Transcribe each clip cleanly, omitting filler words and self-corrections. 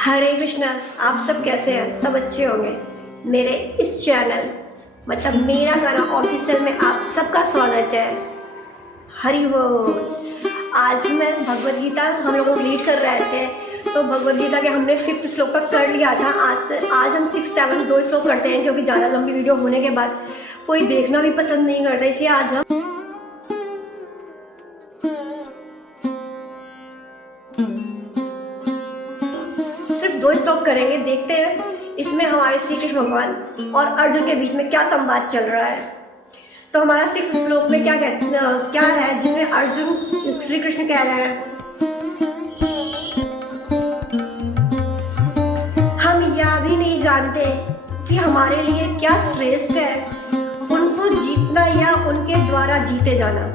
हरे कृष्णा। आप सब कैसे हैं? सब अच्छे होंगे। मेरे इस चैनल मतलब मेरा गाना ऑफिशियल में आप सबका स्वागत है। हरि बोल। आज मैं भगवद गीता हम लोगों को रीड कर रहे थे, तो भगवद गीता के हमने 5th श्लोक तक कर लिया था। आज हम 6, 7 2 श्लोक करते हैं, क्योंकि ज़्यादा लंबी वीडियो होने के बाद कोई देखना भी पसंद नहीं करता, इसलिए आज हम सिर्फ 2 श्लोक करेंगे। देखते हैं इसमें हमारे श्री कृष्ण भगवान और अर्जुन के बीच में क्या संवाद चल रहा है। तो हमारा 6 श्लोक में क्या है, जिसमें अर्जुन श्री कृष्ण कह रहे हैं, हम यह भी नहीं जानते कि हमारे लिए क्या श्रेष्ठ है, उनको जीतना या उनके द्वारा जीते जाना।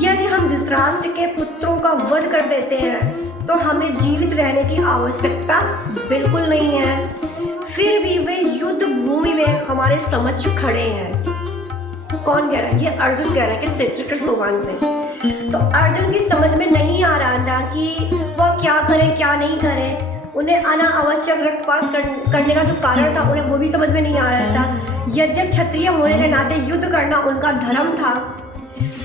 यदि हम धृतराष्ट्र के पुत्रों का वध कर देते हैं तो हमें जीवित रहने की आवश्यकता बिल्कुल नहीं है, फिर भी वे युद्ध भूमि में हमारे समक्ष खड़े हैं। कौन कह रहा है? ये अर्जुन कह रहा है कि श्री कृष्ण भगवान से। तो अर्जुन की समझ में नहीं आ रहा था कि वह क्या करें क्या नहीं करें। उन्हें अनावश्यक रक्तपात करने का जो कारण था उन्हें वो भी समझ में नहीं आ रहा था। यद्यप क्षत्रिय होने के नाते युद्ध करना उनका धर्म था,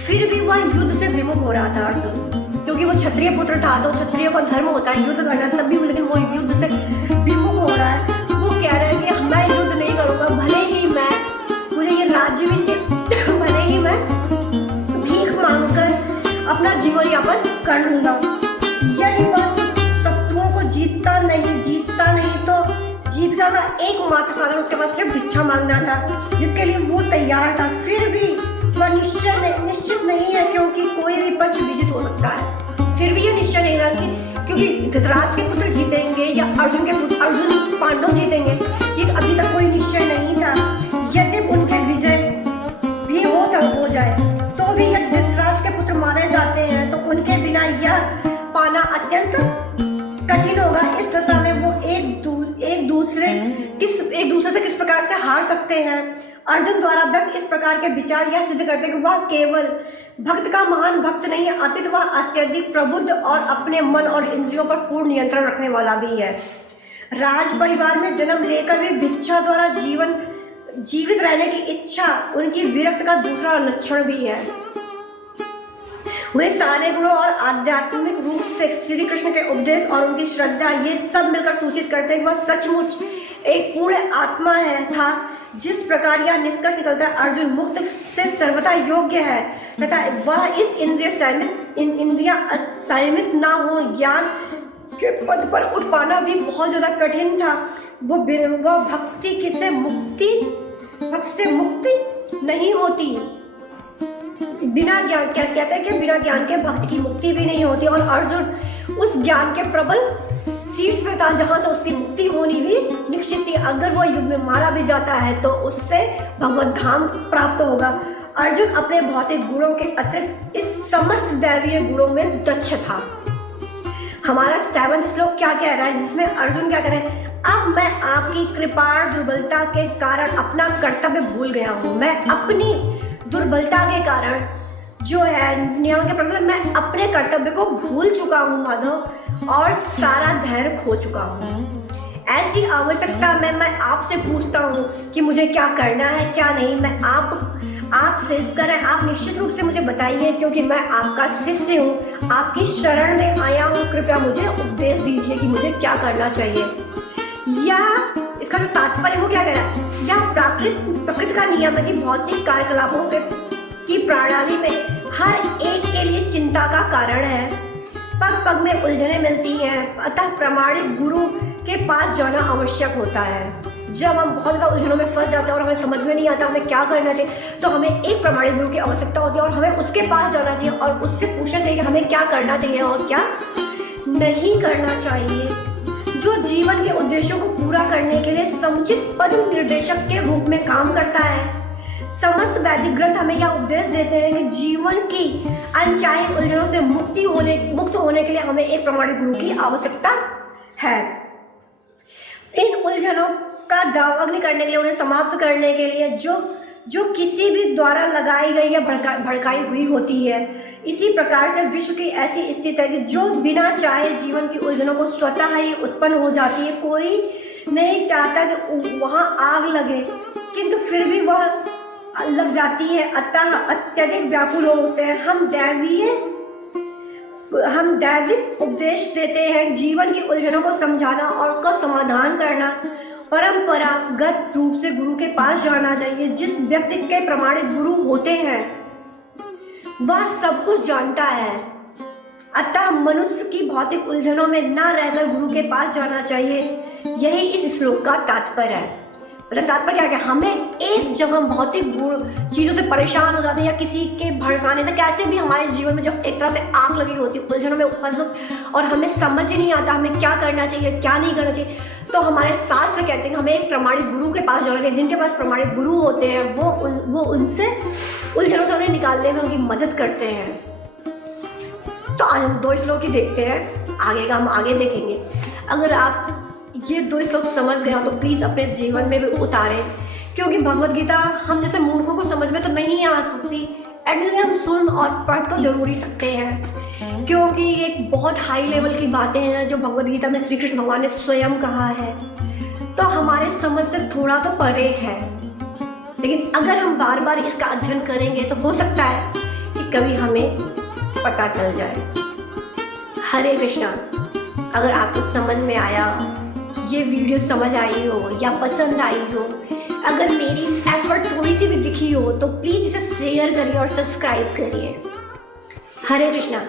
फिर भी वह युद्ध से विमुख हो रहा था अर्जुन, क्योंकि वो क्षत्रिय पुत्र था। तो क्षत्रिय का धर्म होता है युद्ध करना, तब भी लेकिन वो युद्ध से विमुख हो रहा है। वो कह रहे हैं कि मैं युद्ध नहीं करूंगा, भले ही मुझे ये राज्य मिले, भले ही मैं भीख मांगकर अपना जीवन यापन कर लूंगा। यदि वह शत्रुओं को जीतता नहीं तो जीविका का एकमात्र साधन उसके पास सिर्फ भिक्षा मांगना था, जिसके लिए वो तैयार था। फिर भी वह निश्चित नहीं है, क्योंकि कोई भी पक्ष विजित हो सकता है। फिर भी ये निश्चय नहीं रहा कि क्योंकि धृतराष्ट्र के पुत्र जीतेंगे या अर्जुन पांडव जीतेंगे, ये अभी तक कोई निश्चय नहीं था। यदि उनके विजय भी हो जाए तो भी यदि धृतराष्ट्र के पुत्र मारे जाते हैं तो उनके बिना यह पाना अत्यंत कठिन होगा। इस दशा में वो एक दूसरे से किस प्रकार से हार सकते हैं। अर्जुन द्वारा व्यक्त इस प्रकार के विचार यह सिद्ध करते हैं कि वह केवल भक्त का महान भक्त नहीं है, अपितु वह अत्यधिक प्रबुद्ध और अपने मन और इंद्रियों पर पूर्ण नियंत्रण रखने वाला भी है। राज परिवार में जन्म लेकर भी भिक्षा द्वारा जीवित रहने की इच्छा उनकी विरक्त का दूसरा लक्षण भी है। वे सारे गुणों और आध्यात्मिक रूप से श्री कृष्ण के उपदेश और उनकी श्रद्धा ये सब मिलकर सूचित करते हैं कि वह सचमुच एक पूर्ण आत्मा था। जिस प्रकार यह निष्कर्ष निकलता है अर्जुन मुक्त से सर्वथा योग्य है तथा वह इस इंद्रिया असंयमित ना हो, ज्ञान के पद पर उठ पाना भी बहुत ज्यादा कठिन था। वो भक्त से मुक्ति नहीं होती। बिना ज्ञान क्या कहते हैं कि बिना ज्ञान के भक्त की मुक्ति भी नहीं होती, और अर्जुन उस ज्ञान के प्रबल शीर्ष पर था जहां से उसकी मुक्ति होनी भी निश्चित थी। अगर वह युद्ध में मारा भी जाता है तो उससे भगवत धाम प्राप्त होगा। अर्जुन अपने भौतिक गुणों के अतिरिक्त इस समस्त दैवीय गुणों में दक्ष था। हमारा 7वां श्लोक क्या कह रहा है, जिसमें अर्जुन क्या कह रहे हैं, अब मैं आपकी कृपा दुर्बलता के कारण अपना कर्तव्य भूल गया हूँ। मैं अपनी दुर्बलता के कारण जो है नियम के प्रति मैं अपने कर्तव्य को भूल चुका हूँ माधव, और सारा धैर्य खो चुका हूँ। ऐसी आवश्यकता में मैं आपसे पूछता हूँ कि मुझे क्या करना है क्या नहीं। मैं आप शेष करें, आप निश्चित रूप से मुझे बताइए, क्योंकि मैं आपका शिष्य हूँ, आपकी शरण में आया हूँ। कृपया मुझे उपदेश दीजिए कि मुझे क्या करना चाहिए। या इसका जो तात्पर्य वो क्या कह रहा है, यह प्रकृति का नियम है कि भौतिक कार्यकलापों की प्रणाली में हर एक के लिए चिंता का कारण है। पग पग में उलझने मिलती हैं, अतः प्रामाणिक गुरु के पास जाना आवश्यक होता है। जब हम बहुत ज़्यादा उलझनों में फंस जाते हैं और हमें समझ में नहीं आता हमें क्या करना चाहिए, तो हमें एक प्रामाणिक गुरु की आवश्यकता होती है और हमें उसके पास जाना चाहिए और उससे पूछना चाहिए कि हमें क्या करना चाहिए और क्या नहीं करना चाहिए। जो जीवन के उद्देश्यों को पूरा करने के लिए समुचित पद निर्देशक के रूप में काम करता है। समस्त वैदिक ग्रंथ हमें यह उपदेश देते हैं कि जीवन की अनचाही उलझनों से मुक्त होने के लिए हमें एक प्रामाणिक गुरु की आवश्यकता है। इन उलझनों का दाव अग्नि करने के लिए, उन्हें समाप्त करने के लिए जो जो किसी भी द्वारा लगाई गई या भड़काई हुई होती है। इसी प्रकार से विश्व की ऐसी स्थिति है कि जो बिना चाहे जीवन की उलझनों को स्वतः ही उत्पन्न हो जाती है। कोई नहीं चाहता कि वहाँ आग लगे, किंतु फिर भी वह लग जाती है। अतः अत्यधिक व्याकुल होते हैं। हम दैविक उपदेश देते हैं जीवन की उलझनों को समझाना और उसका समाधान करना। परंपरागत रूप से गुरु के पास जाना चाहिए। जिस व्यक्ति के प्रमाणित गुरु होते हैं वह सब कुछ जानता है। अतः मनुष्य की भौतिक उलझनों में न रहकर गुरु के पास जाना चाहिए। यही इस श्लोक का तात्पर्य है। मतलब तात्पर्य क्या है? हमें एक जब हम भौतिक चीजों से परेशान हो जाते हैं या किसी के भड़काने से, कैसे भी हमारे जीवन में जब एक तरह से आग लगी होती है, उलझनों में फंस और हमें समझ ही नहीं आता हमें क्या करना चाहिए क्या नहीं करना चाहिए, तो हमारे शास्त्र कहते हैं कि हमें एक प्रमाणित गुरु के पास जाना चाहिए। जिनके पास प्रमाणित गुरु होते हैं वो उनसे उलझनों से उन्हें निकालने में उनकी मदद करते हैं। तो आज हम 2 श्लोक ही देखते हैं, आगे का हम आगे देखेंगे। अगर आप ये 2 श्लोक समझ गए हो तो प्लीज़ अपने जीवन में भी उतारें, क्योंकि भगवत गीता हम जैसे मूर्खों को समझ में तो नहीं आ सकती, एटलीस्ट हम सुन और पढ़ तो जरूर ही सकते हैं, क्योंकि एक बहुत हाई लेवल की बातें हैं जो भगवत गीता में श्री कृष्ण भगवान ने स्वयं कहा है। तो हमारे समझ से थोड़ा तो परे है, लेकिन अगर हम बार बार इसका अध्ययन करेंगे तो हो सकता है कि कभी हमें पता चल जाए। हरे कृष्णा। अगर आपको समझ में आया, ये वीडियो समझ आई हो या पसंद आई हो, अगर मेरी एफर्ट थोड़ी सी भी दिखी हो तो प्लीज़ इसे शेयर करिए और सब्सक्राइब करिए। हरे कृष्णा।